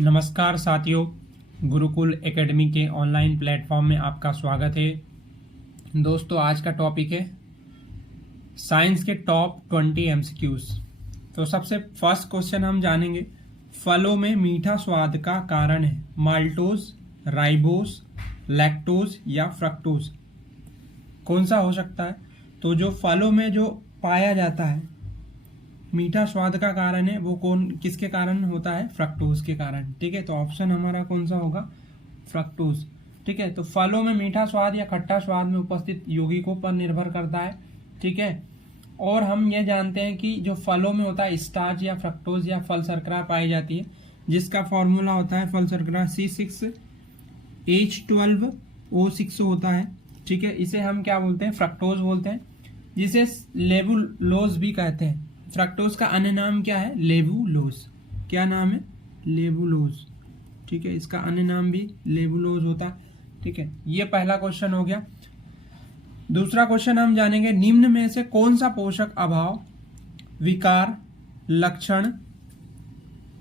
नमस्कार साथियों, गुरुकुल एकेडमी के ऑनलाइन प्लेटफॉर्म में आपका स्वागत है। दोस्तों, आज का टॉपिक है साइंस के टॉप 20 एमसीक्यूज। तो सबसे फर्स्ट क्वेश्चन हम जानेंगे, फलों में मीठा स्वाद का कारण है माल्टोज, राइबोस, लैक्टोज या फ्रक्टोज। कौन सा हो सकता है? तो जो फलों में जो पाया जाता है मीठा स्वाद का कारण है वो किसके कारण होता है? फ्रक्टोज के कारण। ठीक है, तो ऑप्शन हमारा कौन सा होगा? फ्रक्टोज। ठीक है, तो फलों में मीठा स्वाद या खट्टा स्वाद में उपस्थित यौगिकों पर निर्भर करता है। ठीक है, और हम ये जानते हैं कि जो फलों में होता है स्टार्च या फ्रक्टोज या फल शर्करा पाई जाती है, जिसका फॉर्मूला होता है फल शर्करा C6H12O6 होता है। ठीक है, इसे हम क्या बोलते हैं? फ्रक्टोज बोलते हैं, जिसे लेबुलोज भी कहते हैं। फ्रक्टोज का अन्य नाम क्या है? लेबुलोज। क्या नाम है? लेबुलोज। ठीक है, इसका अन्य नाम भी लेबुलोज होता है। ठीक है, ये पहला क्वेश्चन हो गया। दूसरा क्वेश्चन हम जानेंगे, निम्न में से कौन सा पोषक अभाव विकार लक्षण,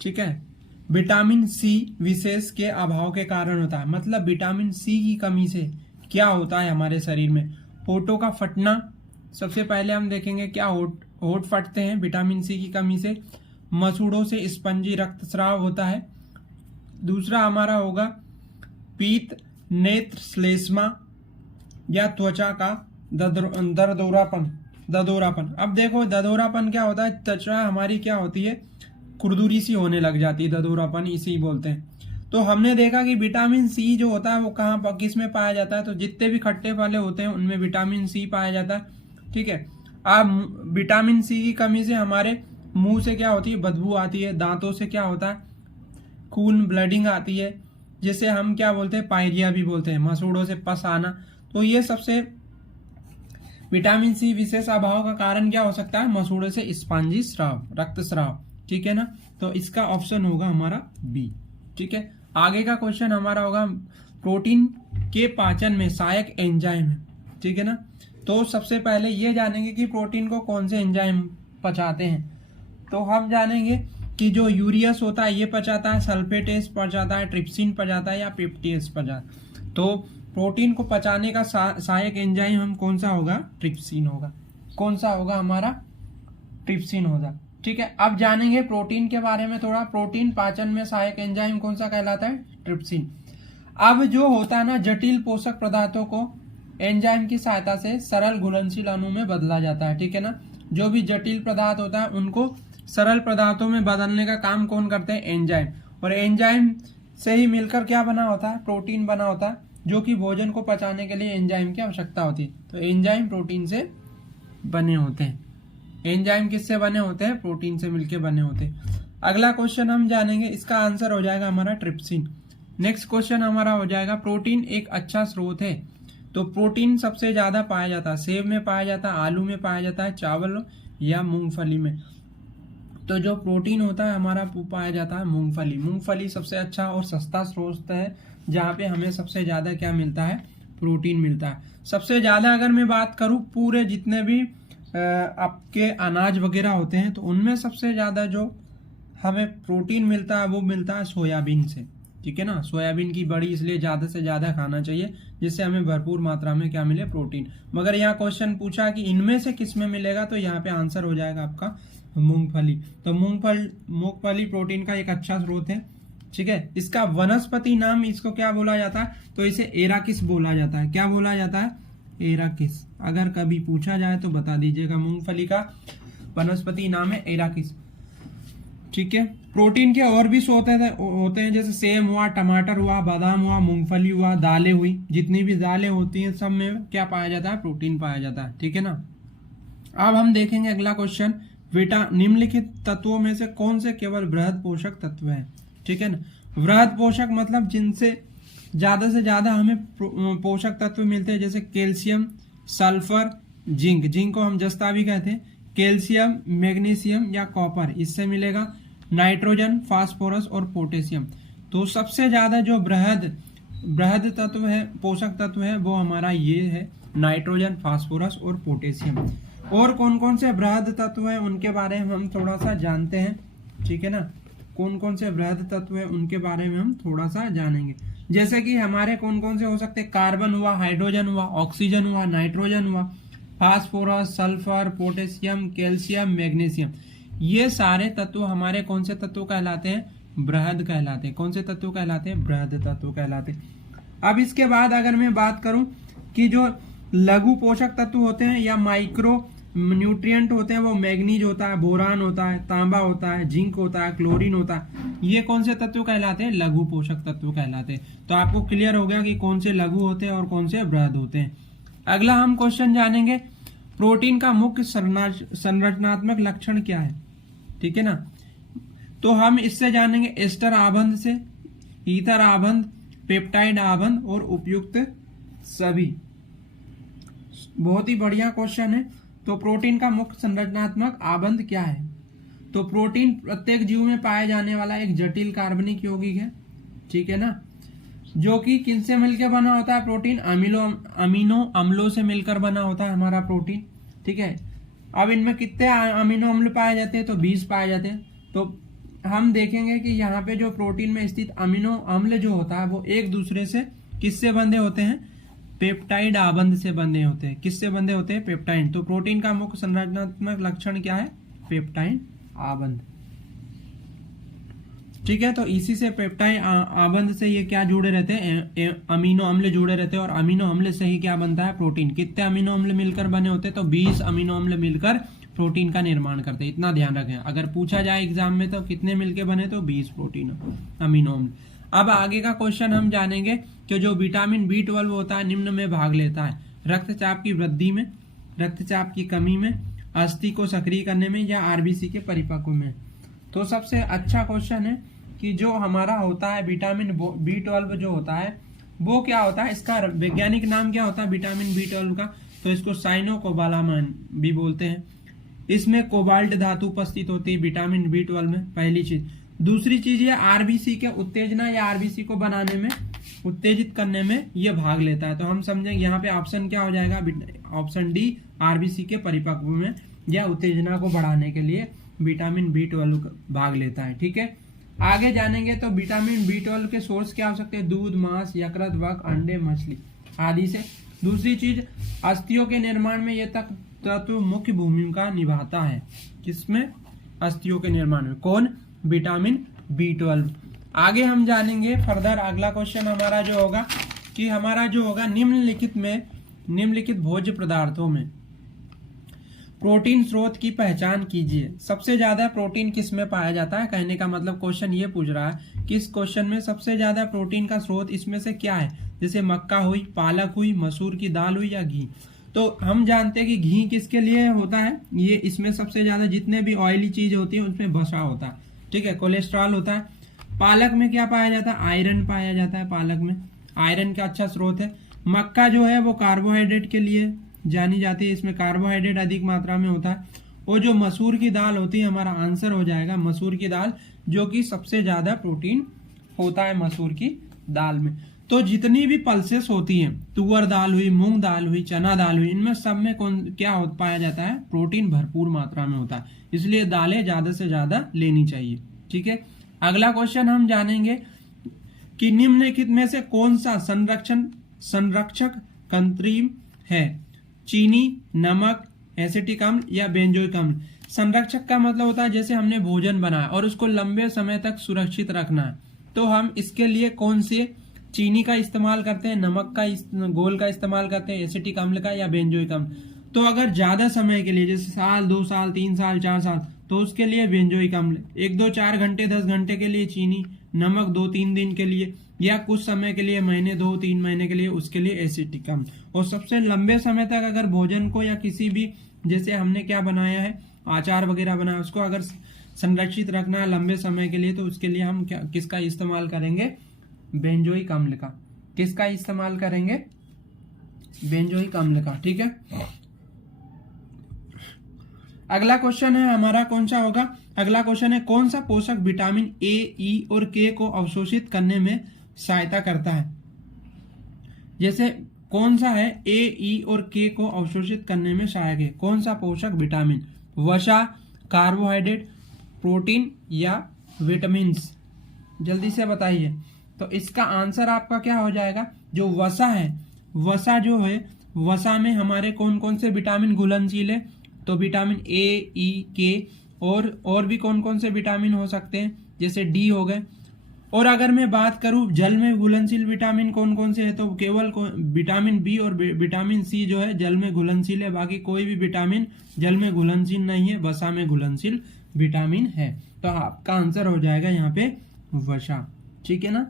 ठीक है, विटामिन सी विशेष के अभाव के कारण होता है? मतलब विटामिन सी की कमी से क्या होता है हमारे शरीर में? होठों का फटना, सबसे पहले हम देखेंगे क्या होठ फटते हैं विटामिन सी की कमी से। मसूड़ों से स्पंजी रक्तस्राव होता है। दूसरा हमारा होगा पीत, नेत्र श्लेष्मा या त्वचा का ददोरापन। अब देखो ददोरापन क्या होता है? त्वचा हमारी क्या होती है? खुरदुरी सी होने लग जाती है, ददोरापन इसी बोलते हैं। तो हमने देखा कि विटामिन सी जो होता है वो कहाँ किस में पाया जाता है? तो जितने भी खट्टे फले होते हैं उनमें विटामिन सी पाया जाता है। ठीक है, अब विटामिन सी की कमी से हमारे मुंह से क्या होती है? बदबू आती है। दांतों से क्या होता है? खून ब्लडिंग आती है, जिसे हम क्या बोलते हैं? पायरिया भी बोलते हैं। मसूड़ों से पस आना। तो ये सबसे विटामिन सी विशेष अभाव का कारण क्या हो सकता है? मसूड़ों से स्पंजी स्राव, रक्तस्राव। ठीक है ना, तो इसका ऑप्शन होगा हमारा बी। ठीक है, आगे का क्वेश्चन हमारा होगा, प्रोटीन के पाचन में सहायक एंजाइम है। ठीक है ना, तो सबसे पहले ये जानेंगे कि प्रोटीन को कौन से एंजाइम पचाते हैं। तो हम जानेंगे कि जो यूरियस होता है ये पचाता है, सल्फेटेस पचाता है, ट्रिप्सिन पचाता है या पेप्टेस पचाता है। तो प्रोटीन को पचाने का सहायक एंजाइम हम कौन सा होगा? ट्रिप्सिन होगा। कौन सा होगा हमारा? ट्रिप्सिन होगा। ठीक है, अब जानेंगे प्रोटीन के बारे में थोड़ा। प्रोटीन पाचन में सहायक एंजाइम कौन सा कहलाता है? ट्रिप्सिन। अब जो होता है ना, जटिल पोषक पदार्थों को एंजाइम की सहायता से सरल घुलनशील अणु में बदला जाता है। ठीक है ना, जो भी जटिल पदार्थ होता है उनको सरल पदार्थों में बदलने का काम कौन करते हैं? एंजाइम। और एंजाइम से ही मिलकर क्या बना होता है? प्रोटीन बना होता है, जो कि भोजन को पचाने के लिए एंजाइम की आवश्यकता होती है। तो एंजाइम प्रोटीन से बने होते हैं। एंजाइम किससे बने होते हैं? प्रोटीन से मिलकर बने होते हैं। अगला क्वेश्चन हम जानेंगे, इसका आंसर हो जाएगा हमारा ट्रिप्सिन। नेक्स्ट क्वेश्चन हमारा हो जाएगा, प्रोटीन एक अच्छा स्रोत है। तो प्रोटीन सबसे ज्यादा पाया जाता है सेब में पाया जाता है, आलू में पाया जाता है, चावल या मूंगफली में। तो जो प्रोटीन होता है हमारा पाया जाता है मूंगफली। मूंगफली सबसे अच्छा और सस्ता स्रोत है जहाँ पे हमें सबसे ज्यादा क्या मिलता है? प्रोटीन मिलता है। सबसे ज्यादा अगर मैं बात करूँ पूरे जितने भी आपके अनाज वगैरह होते हैं, तो उनमें सबसे ज्यादा जो हमें प्रोटीन मिलता है वो मिलता है सोयाबीन से। ठीक है ना, सोयाबीन की बड़ी इसलिए ज्यादा से ज्यादा खाना चाहिए, जिससे हमें भरपूर मात्रा में क्या मिले? प्रोटीन। मगर यहाँ क्वेश्चन पूछा कि इनमें से किस में मिलेगा, तो यहाँ पे आंसर हो जाएगा आपका मूंगफली। तो मूंगफली प्रोटीन का एक अच्छा स्रोत है। ठीक है, इसका वनस्पति नाम इसको क्या बोला जाता है? तो इसे एराकिस बोला जाता है। क्या बोला जाता है? एराकिस। अगर कभी पूछा जाए तो बता दीजिएगा, मूंगफली का वनस्पति नाम है एराकिस। ठीक है, प्रोटीन के और भी स्रोत होते हैं, जैसे सेम हुआ, टमाटर हुआ, बादाम हुआ, मूंगफली हुआ, दालें हुई। जितनी भी दालें होती हैं सब में क्या पाया जाता है? प्रोटीन पाया जाता है। ठीक है ना, अब हम देखेंगे अगला क्वेश्चन, निम्नलिखित तत्वों में से कौन से केवल बृहद पोषक तत्व है? ठीक है ना, बृहद पोषक मतलब जिनसे ज्यादा से ज्यादा हमें पोषक तत्व मिलते हैं, जैसे कैल्शियम, सल्फर, जिंक। जिंक को हम जस्ता भी कहते हैं। कैल्शियम, मैग्नीशियम या कॉपर, इससे मिलेगा। नाइट्रोजन, फास्फोरस और पोटेशियम। तो सबसे ज्यादा जो बृहद तत्व है, पोषक तत्व है, वो हमारा ये है, नाइट्रोजन, फास्फोरस और पोटेशियम। और कौन कौन से बृहद तत्व है उनके बारे में हम थोड़ा सा जानते हैं। ठीक है ना, कौन कौन से बृहद तत्व है उनके बारे में हम थोड़ा सा जानेंगे। जैसे कि हमारे कौन कौन से हो सकते हैं, कार्बन हुआ, हाइड्रोजन हुआ, ऑक्सीजन हुआ, नाइट्रोजन हुआ, phosphorus, sulphur, potassium, calcium, magnesium. ये सारे तत्व हमारे कौन से तत्व कहलाते हैं, बृहद कहलाते हैं। कौन से तत्व कहलाते हैं, बृहद तत्व कहलाते हैं। अब इसके बाद अगर मैं बात करूं कि जो लघु पोषक तत्व होते हैं या माइक्रो न्यूट्रिएंट होते हैं, वो मैग्नीज होता है, बोरान होता है, तांबा होता है, जिंक होता है, क्लोरीन होता है। ये कौन से तत्व कहलाते हैं, लघु पोषक तत्व कहलाते हैं। तो आपको क्लियर हो गया कि कौन से लघु होते हैं और कौन से बृहद होते हैं। अगला हम क्वेश्चन जानेंगे, प्रोटीन का मुख्य संरचनात्मक लक्षण क्या है, ठीक है ना। तो हम इससे जानेंगे एस्टर आबंध से, ईथर आबंध, पेप्टाइड आबंध और उपयुक्त सभी। बहुत ही बढ़िया क्वेश्चन है। तो प्रोटीन का मुख्य संरचनात्मक आबंध क्या है, तो प्रोटीन प्रत्येक जीव में पाए जाने वाला एक जटिल कार्बनिक यौगिक है, ठीक है ना, जो कि किनसे मिलकर बना होता है, प्रोटीन अमीनो अम्लों से मिलकर बना होता है हमारा प्रोटीन, ठीक है। अब इनमें कितने अमीनो अम्ल पाए जाते हैं, तो 20 पाए जाते हैं। तो हम देखेंगे कि यहाँ पे जो प्रोटीन में स्थित अमीनो अम्ल जो होता है वो एक दूसरे से किससे बंधे होते हैं, पेप्टाइड आबंध से बंधे होते हैं। किससे बंधे होते हैं, पेप्टाइड। तो प्रोटीन का मुख्य संरचनात्मक लक्षण क्या है, पेप्टाइड आबंध, ठीक है। तो इसी से पेप्टाइड आबंध से ये क्या जुड़े रहते हैं, अमीनो अम्ल जुड़े रहते हैं, और अमीनो अम्ल से ही क्या बनता है, प्रोटीन। कितने अमीनो अम्ल मिलकर बने होते हैं, तो 20 अमीनो अम्ल मिलकर प्रोटीन का निर्माण करते हैं। इतना ध्यान रखें, अगर पूछा जाए एग्जाम में तो कितने मिलके बने, तो 20 प्रोटीन अमीनो अम्ल। अब आगे का क्वेश्चन हम जानेंगे कि जो विटामिन B12 होता है निम्न में भाग लेता है, रक्तचाप की वृद्धि में, रक्तचाप की कमी में, अस्थि को सक्रिय करने में, या आरबीसी के परिपक्व में। तो सबसे अच्छा क्वेश्चन है कि जो हमारा होता है विटामिन B12 जो होता है वो क्या होता है, इसका वैज्ञानिक नाम क्या होता है विटामिन B12 का, तो इसको साइनोकोबालामाइन भी बोलते हैं। इसमें कोबाल्ट धातु उपस्थित होती है विटामिन B12 में, पहली चीज। दूसरी चीज ये आरबीसी के उत्तेजना या आरबीसी को बनाने में, उत्तेजित करने में ये भाग लेता है। तो हम समझेंगे यहाँ पे ऑप्शन क्या हो जाएगा, ऑप्शन डी, आरबीसी के परिपक्व में या उत्तेजना को बढ़ाने के लिए विटामिन B12 भाग लेता है, ठीक है। आगे जानेंगे तो विटामिन B12 के सोर्स क्या हो सकते हैं, दूध, मांस, यकृत, वक, अंडे, मछली आदि से। दूसरी चीज, अस्थियों के निर्माण में यह तत्व मुख्य भूमिका निभाता है। किसमें, अस्थियों के निर्माण में, कौन, विटामिन B12। आगे हम जानेंगे फर्दर, अगला क्वेश्चन हमारा जो होगा कि हमारा जो होगा निम्नलिखित भोज्य पदार्थों में प्रोटीन स्रोत की पहचान कीजिए। सबसे ज्यादा प्रोटीन किस में पाया जाता है, कहने का मतलब क्वेश्चन ये पूछ रहा है कि इस क्वेश्चन में सबसे ज्यादा प्रोटीन का स्रोत इसमें से क्या है। जैसे मक्का हुई, पालक हुई, मसूर की दाल हुई या घी। तो हम जानते हैं कि घी किसके लिए होता है, ये इसमें सबसे ज्यादा जितने भी ऑयली चीज होती है उसमें भसा होता है, ठीक है, कोलेस्ट्रॉल होता है। पालक में क्या पाया जाता है, आयरन पाया जाता है, पालक में आयरन का अच्छा स्रोत है। मक्का जो है वो कार्बोहाइड्रेट के लिए जानी जाती है, इसमें कार्बोहाइड्रेट अधिक मात्रा में होता है। और जो मसूर की दाल होती है, हमारा आंसर हो जाएगा मसूर की दाल, जो कि सबसे ज्यादा प्रोटीन होता है मसूर की दाल में। तो जितनी भी पल्सेस होती हैं, तुअर दाल हुई, मूंग दाल हुई, चना दाल हुई, इनमें सब में क्या पाया जाता है, प्रोटीन भरपूर मात्रा में होता है। इसलिए दालें ज्यादा से ज्यादा लेनी चाहिए, ठीक है। अगला क्वेश्चन हम जानेंगे कि निम्नलिखित में से कौन सा संरक्षक कृत्रिम है, चीनी, नमक, एसिटिक अम्ल या बेंजोइक अम्ल। संरक्षक का मतलब होता है जैसे हमने भोजन बनाया और उसको लंबे समय तक सुरक्षित रखना है, तो हम इसके लिए कौन से चीनी का इस्तेमाल करते हैं, नमक का घोल का इस्तेमाल करते हैं, एसिटिक अम्ल का या बेंजोइक अम्ल। तो अगर ज्यादा समय के लिए जैसे साल, 2 साल, 3 साल, 4 साल, तो उसके लिए बेंजोइक अम्ल। 1, 2, 4 घंटे, 10 घंटे के लिए चीनी, नमक 2-3 दिन के लिए, या कुछ समय के लिए, महीने 2-3 महीने के लिए, उसके लिए एसिटिक अम्ल। और सबसे लंबे समय तक अगर भोजन को या किसी भी, जैसे हमने क्या बनाया है, अचार वगैरह बनाया, उसको अगर संरक्षित रखना है लंबे समय के लिए, तो उसके लिए हम किसका इस्तेमाल करेंगे, बेंजोइक अम्ल का। किसका इस्तेमाल करेंगे, बेंजोइक अम्ल का, ठीक है। अगला क्वेश्चन है हमारा कौन सा होगा, अगला क्वेश्चन है कौन सा पोषक विटामिन ए, ई और के को अवशोषित करने में सहायता करता है। जैसे कौन सा है, ए, ई और के को अवशोषित करने में सहायक है, कौन सा पोषक विटामिन, वसा, कार्बोहाइड्रेट, प्रोटीन या विटामिन्स, जल्दी से बताइए। तो इसका आंसर आपका क्या हो जाएगा, जो वसा है, वसा जो है, वसा में हमारे कौन कौन से विटामिन घुलनशील है, तो विटामिन ए, ई, के और भी कौन कौन से विटामिन हो सकते हैं, जैसे डी हो गए। और अगर मैं बात करूं जल में घुलनशील विटामिन कौन कौन से है, तो केवल विटामिन बी और विटामिन सी जो है जल में घुलनशील है, बाकी कोई भी विटामिन जल में घुलनशील नहीं है, वसा में घुलनशील विटामिन है। तो आपका आंसर हो जाएगा यहाँ पे वसा, ठीक है ना।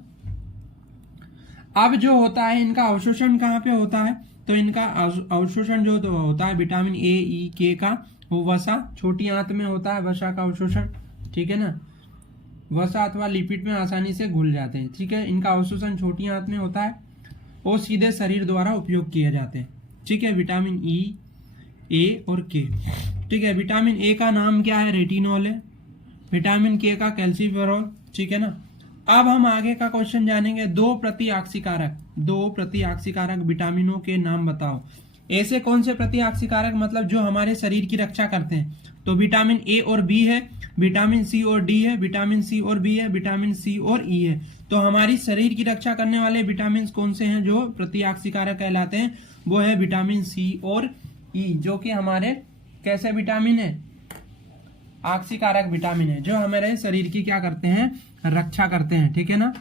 अब जो होता है इनका अवशोषण कहाँ पे होता है, तो इनका अवशोषण जो तो होता है विटामिन ए, ई, के का, वो वसा छोटी आंत में होता है, वसा का अवशोषण, ठीक है ना। वसा अथवा लिपिड में आसानी से घुल जाते हैं, ठीक है। इनका अवशोषण छोटी आंत में होता है और सीधे शरीर द्वारा उपयोग किए जाते हैं, ठीक है। विटामिन ई, ए और के, ठीक है। विटामिन ए का नाम क्या है, रेटिनॉल है। विटामिन के का कैल्सीफेरॉल, ठीक है ना। अब हम आगे का क्वेश्चन जानेंगे, दो प्रतिऑक्सीकारक विटामिनों के नाम बताओ। ऐसे कौन से प्रतिऑक्सीकारक, मतलब जो हमारे शरीर की रक्षा करते हैं, तो विटामिन ए और बी है, विटामिन सी और डी है, विटामिन सी और बी है, विटामिन सी और ई है। तो हमारी शरीर की रक्षा करने वाले विटामिन कौन से हैं जो प्रतिऑक्सीकारक कहलाते हैं, वो है विटामिन सी और ई, जो कि हमारे कैसे विटामिन है, ऑक्सीकारक विटामिन है, जो हमारे शरीर की क्या करते हैं, रक्षा करते हैं, ठीक है ना।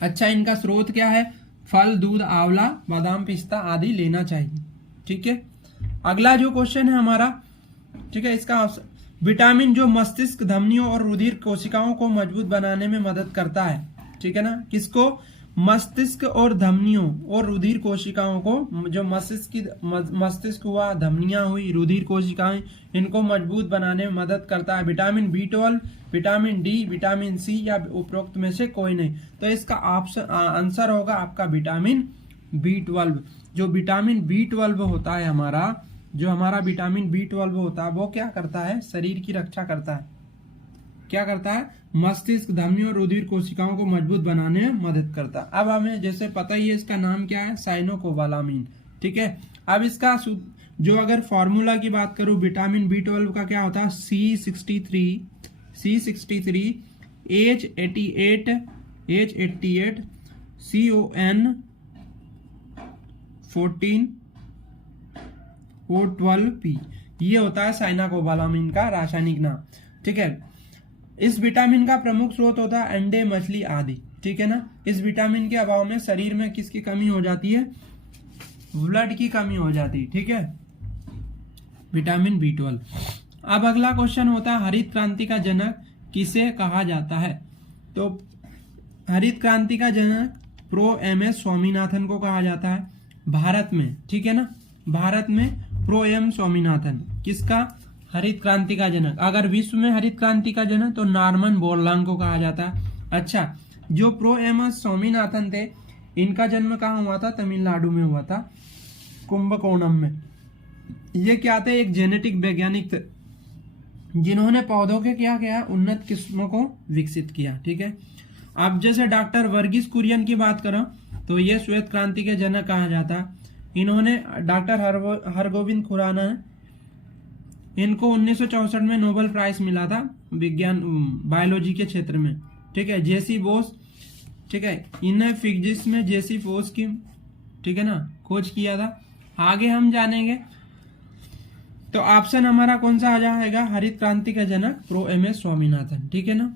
अच्छा, इनका स्रोत क्या है, फल, दूध, आंवला, बादाम, पिस्ता आदि लेना चाहिए, ठीक है। अगला जो क्वेश्चन है हमारा, ठीक है, इसका विटामिन जो मस्तिष्क, धमनियों और रुधिर कोशिकाओं को मजबूत बनाने में मदद करता है, ठीक है ना। किसको, मस्तिष्क और धमनियों और रुधिर कोशिकाओं को, जो मस्तिष्क हुआ, धमनियां हुई, रुधिर कोशिकाएं, इनको मजबूत बनाने में मदद करता है। Vitamin B12, vitamin D, vitamin C या उपरोक्त में से कोई नहीं। तो इसका आंसर होगा आपका विटामिन B12। जो विटामिन B12 होता है हमारा, जो हमारा विटामिन B12 होता है, वो क्या करता है, शरीर की रक्षा करता है। क्या करता है, मस्तिष्क, धमनियों और रुधिर कोशिकाओं को मजबूत बनाने में मदद करता है। अब हमें जैसे पता ही है इसका नाम क्या है, साइनोकोबालामिन, ठीक है। अब इसका जो अगर फॉर्मूला की बात करूं, विटामिन B12 का क्या होता है, C63 H88 CON 14 O12P, ये होता है साइनोकोबालामिन का रासायनिक नाम, ठीक है। इस विटामिन का प्रमुख स्रोत होता है अंडे, मछली आदि, ठीक है ना। इस विटामिन के अभाव में शरीर में किसकी कमी हो जाती है, ब्लड की कमी हो जाती है, ठीक है, विटामिन B12। अब अगला क्वेश्चन होता है, हरित क्रांति का जनक किसे कहा जाता है। तो हरित क्रांति का जनक प्रो MS स्वामीनाथन को कहा जाता है भारत में, ठीक है ना। भारत में प्रो M स्वामीनाथन, किसका, हरित क्रांति का जनक। अगर विश्व में हरित क्रांति का जनक, तो नॉर्मन बोरलॉग को कहा जाता है। अच्छा, जो प्रो MS स्वामीनाथन थे, इनका जन्म कहाँ हुआ था, तमिलनाडु में हुआ था, कुंभकोणम में। ये क्या थे, एक जेनेटिक वैज्ञानिक थे, जिन्होंने पौधों के क्या किया, उन्नत किस्मों को विकसित किया, ठीक है। अब जैसे डॉक्टर वर्गीस कुरियन की बात करो, तो ये श्वेत क्रांति के जनक कहा जाता है। इन्होंने, डॉक्टर हरगोविंद खुराना है, इनको 1964 में नोबेल प्राइज मिला था विज्ञान, बायोलॉजी के क्षेत्र में, ठीक है। जेसी बोस, ठीक है, इन्हें फिजिक्स में जेसी बोस की, ठीक है ना, खोज किया था। आगे हम जानेंगे, तो ऑप्शन हमारा कौन सा आ जाएगा, हरित क्रांति का जनक प्रो MS स्वामीनाथन, ठीक है ना।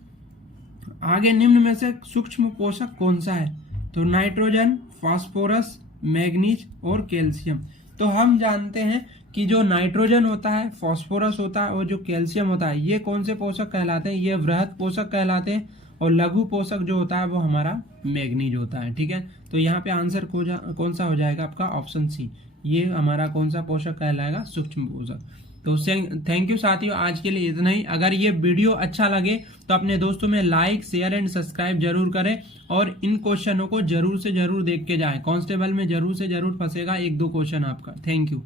आगे निम्न में से सूक्ष्म पोषक कौन सा है, तो नाइट्रोजन, फास्फोरस, मैग्नीज और कैल्शियम। तो हम जानते हैं कि जो नाइट्रोजन होता है, फास्फोरस होता है और जो कैल्शियम होता है, ये कौन से पोषक कहलाते हैं, ये वृहद पोषक कहलाते हैं। और लघु पोषक जो होता है वो हमारा मैग्नीज होता है, ठीक है। तो यहाँ पे आंसर कौन सा हो जाएगा आपका, ऑप्शन सी, ये हमारा कौन सा पोषक कहलाएगा, सूक्ष्म पोषक। तो थैंक यू साथियों, आज के लिए इतना ही। अगर ये वीडियो अच्छा लगे तो अपने दोस्तों में लाइक, शेयर एंड सब्सक्राइब जरूर करें, और इन क्वेश्चनों को जरूर से जरूर देख के जाएं। कांस्टेबल में जरूर से जरूर फंसेगा 1-2 क्वेश्चन आपका। Thank you.